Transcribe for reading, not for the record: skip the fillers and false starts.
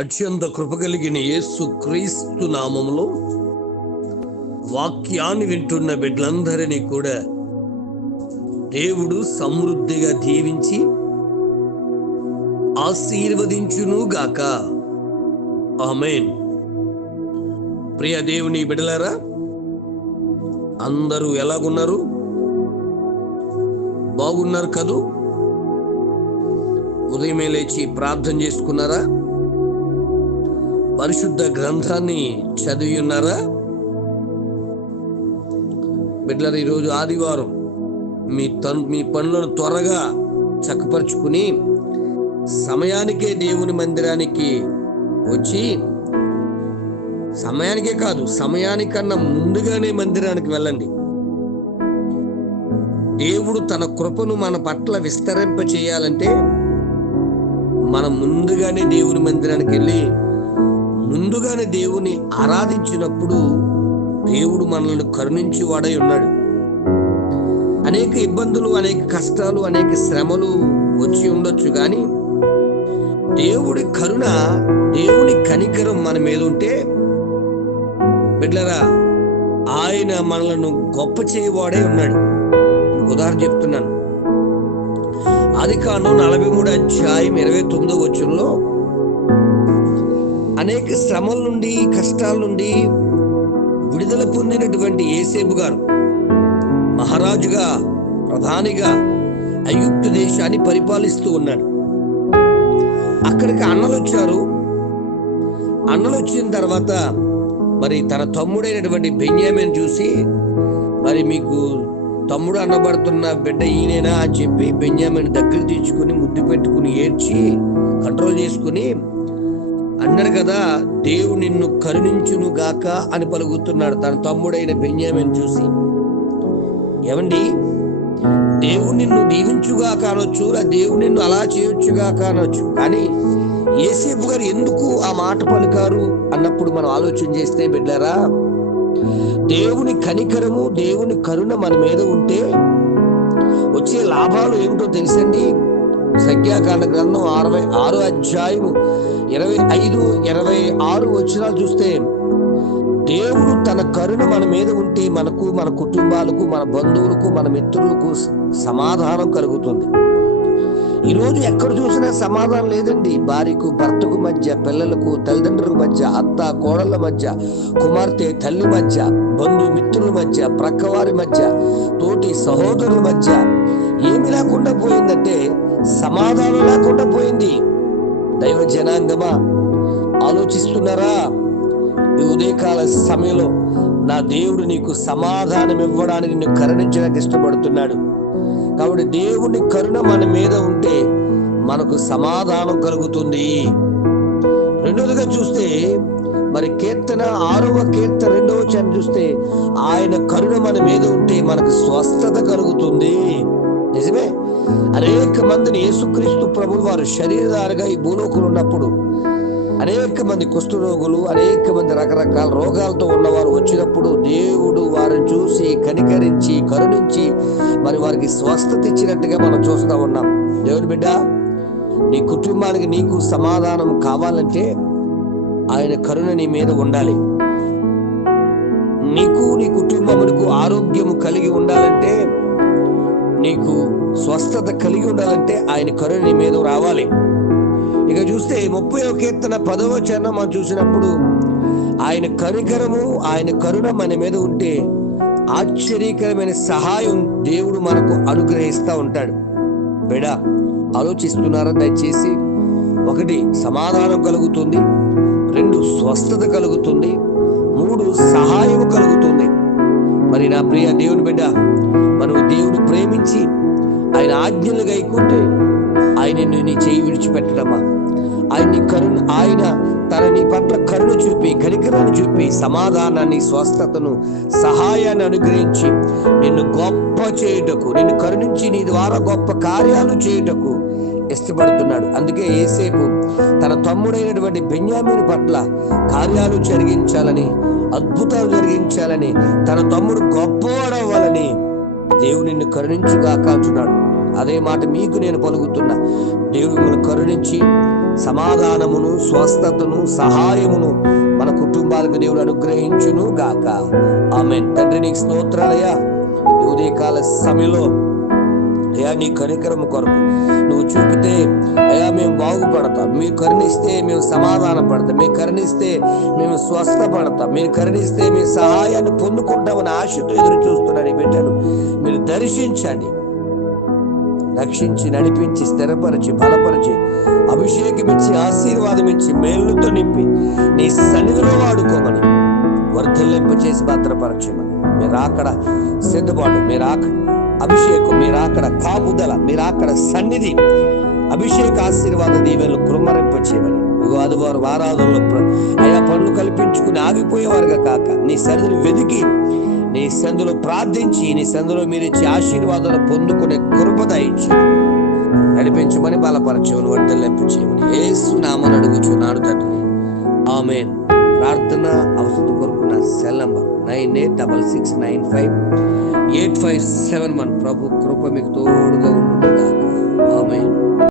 అత్యంత కృపగలిగిన యేసు క్రీస్తు నామములో వాక్యాన్ని వింటున్న బిడ్డలందరినీ కూడా దేవుడు సమృద్ధిగా దీవించి ఆశీర్వదించును గాక. ఆమేన్. ప్రియ దేవుని బిడ్డలారా, అందరూ ఎలాగున్నారు? బాగున్నారు కదూ? ఉదయమే లేచి ప్రార్థన చేసుకున్నారా? పరిశుద్ధ గ్రంథాన్ని చదివి ఉన్నారా? బిడ్డలారా, ఈరోజు ఆదివారం మీ పనులను త్వరగా చక్కపరుచుకుని సమయానికే దేవుని మందిరానికి వచ్చి, సమయానికే కాదు, సమయానికన్నా ముందుగానే మందిరానికి వెళ్ళండి. దేవుడు తన కృపను మన పట్ల విస్తరింప చేయాలంటే మనం ముందుగానే దేవుని మందిరానికి వెళ్ళి ముందుగానే దేవుని ఆరాధించినప్పుడు దేవుడు మనల్ని కరుణించి వాడై ఉన్నాడు. అనేక ఇబ్బందులు, అనేక కష్టాలు, అనేక శ్రమలు వచ్చి ఉండొచ్చు, కానీ దేవుడి కరుణ, దేవుని కనికరం మన మీద ఉంటే బిడ్డలారా, ఆయన మనలను గొప్ప చేయవాడే ఉన్నాడు. ఉదాహరణ చెప్తున్నాను. ఆదికాండం 43 అధ్యాయం 29వ వచనంలో అనేక శ్రమల నుండి, కష్టాల నుండి విడుదల పొందినటువంటి యోసేపు గారు మహారాజుగా, ప్రధానిగా ఐగుప్తు దేశాన్ని పరిపాలిస్తూ ఉన్నాడు. అక్కడికి అన్నలు వచ్చారు. అన్నలు వచ్చిన తర్వాత మరి తన తమ్ముడైనటువంటి బెన్యామీను చూసి, మరి మీకు తమ్ముడు అన్నబడుతున్న బిడ్డ ఈయనేనా అని చెప్పి బెన్యామీను దగ్గర తీసుకుని ముద్దు పెట్టుకుని ఏడ్చి కంట్రోల్ చేసుకుని అన్నాడు కదా, దేవుడు నిన్ను కరుణించును గాక అని పలుకుతున్నాడు తన తమ్ముడైన బెన్యామీను చూసి. ఏమండి, దేవుడు నిన్ను దీవించుగాక అనొచ్చు, దేవుడు నిన్ను అలా చేయొచ్చుగాక అనొచ్చు, కానీ యోసేపు గారు ఎందుకు ఆ మాట పలికారు అన్నప్పుడు మనం ఆలోచన చేస్తే బిడ్డారా, దేవుని కనికరము, దేవుని కరుణ మన మీద ఉంటే వచ్చే లాభాలు ఏమిటో తెలుసండి. సంఖ్యాకాండ గ్రంథం 66 అధ్యాయము 25, 26 వచనాలు చూస్తే దేవుడు తన కరుణ మన మీద ఉంటే మనకు, మన కుటుంబాలకు, మన బంధువులకు, మన మిత్రులకు సమాధానం కలుగుతుంది. ఈరోజు ఎక్కడ చూసినా సమాధానం లేదండి. భార్యకు భర్తకు మధ్య, పిల్లలకు తల్లిదండ్రుల మధ్య, అత్త కోడళ్ళ మధ్య, కుమార్తె తల్లి మధ్య, బంధు మిత్రుల మధ్య, ప్రక్కవారి మధ్య, తోటి సహోదరుల మధ్య ఏమి లేకుండా పోయిందంటే సమాధానం లేకుండా పోయింది. దైవ జనాంగమా, ఆలోచిస్తున్నారా? ఈ ఉదయకాల సమయంలో నా దేవుడు నీకు సమాధానం ఇవ్వడానికి, నిన్ను కరుణించడానికి ఇష్టపడుతున్నాడు. కాబట్టి దేవుని కరుణ మన మీద ఉంటే మనకు సమాధానం కలుగుతుంది. రెండవదిగా చూస్తే మరి కీర్తన 6వ కీర్తన 2వ వచనం చూస్తే ఆయన కరుణ మన మీద ఉంటే మనకు స్వస్థత కలుగుతుంది. నిజమే, అనేక మందిని యేసుక్రీస్తు ప్రభువు వారు శరీరధారిగా ఈ భూలోకంలో ఉన్నప్పుడు అనేక మంది కుష్ఠరోగులు, అనేక మంది రకరకాల రోగాలతో ఉన్నవారు వచ్చినప్పుడు దేవుడు వారిని చూసి కనికరించి, కరుణించి మరి వారికి స్వస్థత ఇచ్చినట్టుగా మనం చూస్తూ ఉన్నాం. దేవుని బిడ్డ, నీ కుటుంబానికి, నీకు సమాధానం కావాలంటే ఆయన కరుణ నీ మీద ఉండాలి. నీకు, నీ కుటుంబమునకు ఆరోగ్యము కలిగి ఉండాలంటే, నీకు స్వస్థత కలిగి ఉండాలంటే ఆయన కరుణ నీ మీద రావాలి. ఇక చూస్తే 30వ కీర్తన 10వ వచనం మనం చూసినప్పుడు ఆయన కనికరము, ఆయన కరుణ మన మీద ఉంటే ఆశ్చర్యకరమైన సహాయం దేవుడు మనకు అనుగ్రహిస్తూ ఉంటాడు. బిడ్డ, ఆలోచిస్తున్నారా? దయచేసి 1 సమాధానం కలుగుతుంది, 2 స్వస్థత కలుగుతుంది, 3 సహాయం కలుగుతుంది. మరి నా ప్రియ దేవుని బిడ్డ, మనం దేవుడు ప్రేమించి ఆయన ఆజ్ఞలు గైకుంటే ఆయన నీ చేయి విడిచిపెట్టడమా? ఆయన తన నీ పట్ల కరుణ చూపి, కనికరాన్ని చూపి, సమాధానాన్ని, స్వస్థతను, సహాయాన్ని అనుగ్రహించి నిన్ను గొప్ప చేయుటకు, నిన్ను కరుణించి నీ ద్వారా గొప్ప కార్యాలు చేయుటకు ఇష్టపడుతున్నాడు. అందుకే యోసేపు తన తమ్ముడైనటువంటి బెన్యామీను పట్ల కార్యాలు జరిగించాలని, అద్భుతాలు జరిగించాలని, తన తమ్ముడు గొప్పవాడవ్వాలని దేవుడు నిన్ను కరుణించుగాక అంటున్నాడు. అదే మాట మీకు నేను పలుకుతున్నా. దేవుడు మిమ్మల్ని కరుణించి సమాధానమును, స్వస్థతను, సహాయమును మన కుటుంబాలకు దేవుడు అనుగ్రహించును గాక. ఆమేన్. తండ్రి నీకు స్తోత్రాలయ్యా. ఈ ఉదయకాల సమయంలో అయ్యా నీ కనికరము కొరకు నువ్వు చూపితే అయ్యా మేము బాగుపడతాం, మీరు కరుణిస్తే మేము సమాధాన పడతాం, మీరు కరుణిస్తే మేము స్వస్థపడతాం, మీరు కరుణిస్తే మీ సహాయాన్ని పొందుకుంటామని ఆశతో ఎదురు చూస్తున్నాను. బిడ్డను మీరు దర్శించండి, రక్షించి, నడిపించి, స్థిరపరిచి, బలపరిచి, అభిషేకం ఇచ్చి, ఆశీర్వాదం ఇచ్చి, మేలుతో నింపి నీ సన్నిధిలో వాడుకోమని, వర్ధలింప చేసి భద్రపరచమని, మీరు అక్కడ సిద్ధపాటు, మీరు అక్కడ అభిషేకం, మీరు అక్కడ కాపుదల, మీరు అక్కడ సన్నిధి, అభిషేక ఆశీర్వాద దీవెనలు కుమ్మరింప చేయమని, ఇగో ఆదివారం ఆరాధనలో అయా పనులు కల్పించుకుని ఆగిపోయేవారుగా కాక నీ సన్నిధిని వెతికి, నీ సందులో ప్రార్థించి, నీ సందులో మీరు ఇచ్చే ఆశీర్వాదాలు పొందుకునే కృప దయచి నడిపించమని, బలపరచమని, వర్ధలింప చేయమని యేసు నామమున అడుగుచున్నాను తండ్రి. ఆమేన్. ప్రార్థన అవసరం కొరకు నా సెల్ నంబర్ 9866958571. ప్రభు కృప మీకు తోడుగా ఉండును గాక. ఆమేన్.